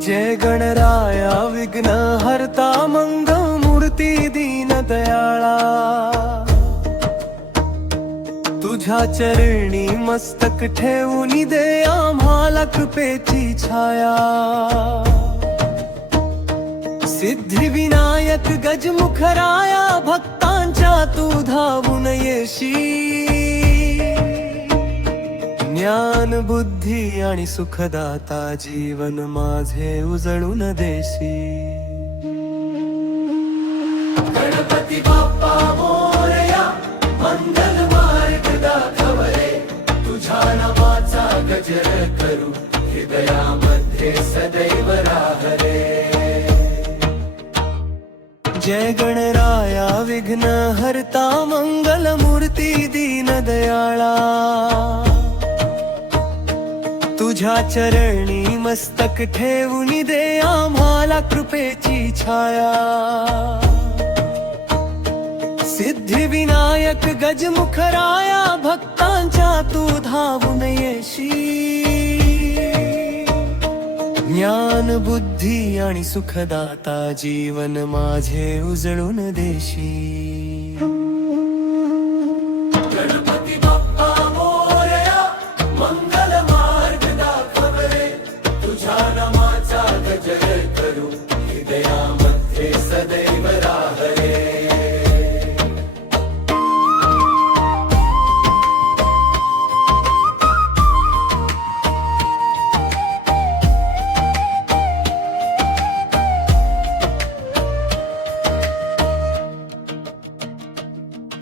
जय गणराया विघ्न हरता मंगल मूर्ती दीन दयाळा, तुझ्या चरणी मस्तक ठेवून दे आम्हाला कृपेची छाया। सिद्धिविनायक गजमुखराया भक्तांच्या तू धावून येशी, ज्ञान बुद्धी आणि सुखदाता जीवन माझे उजळून देशी। गणपती बाप्पा मोरया मंगल मार्ग दाखव रे, तुझ्या नामाचा गजर करू हृदयामध्ये सदैव राह रे। जय गणराया विघ्न हरता मंगल मूर्ती दीन दयाळा, तुझ्या चरणी मस्तक ठेवून दे आम्हाला कृपेची छाया। सिद्धिविनायक गजमुखराया भक्तांच्या तू धावून येशी, ज्ञान बुद्धी आणि सुखदाता जीवन माझे उजळून देशी। गणपती बाप्पा मोरया मंगल मार्ग दाखव रे, तुझ्या नामाचा गजर करू हृदयामध्ये सदैव राह रे।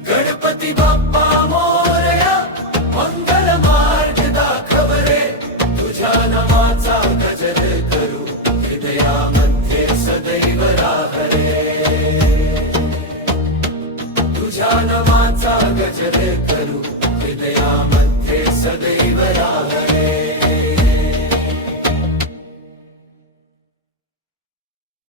गणपती बाप्पा मोरया मंगल मार्ग दाखव रे, तुझ्या नामाचा गजर करू हृदयामध्ये सदैव राह रे। तुझ्या नामाचा गजर करू